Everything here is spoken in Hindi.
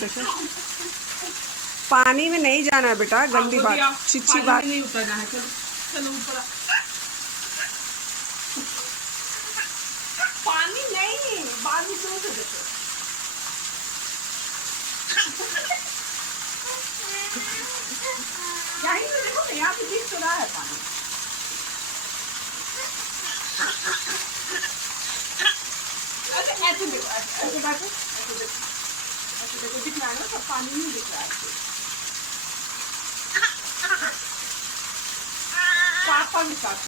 देखो पानी में नहीं जाना है बेटा, गंदी बात, छिछी बात। नहीं उतरना है। चलो चलो ऊपर। पानी नहीं, बालू दूर से देखो। यहीं पे देखो ना, यहाँ पे दिख तो रहा है पानी। ऐसे देखो, ऐसे बैठो, ऐसे देखो, ऐसे देखो, दिख रहा है ना, सब पानी नहीं दिख रहा है। पापा के साथ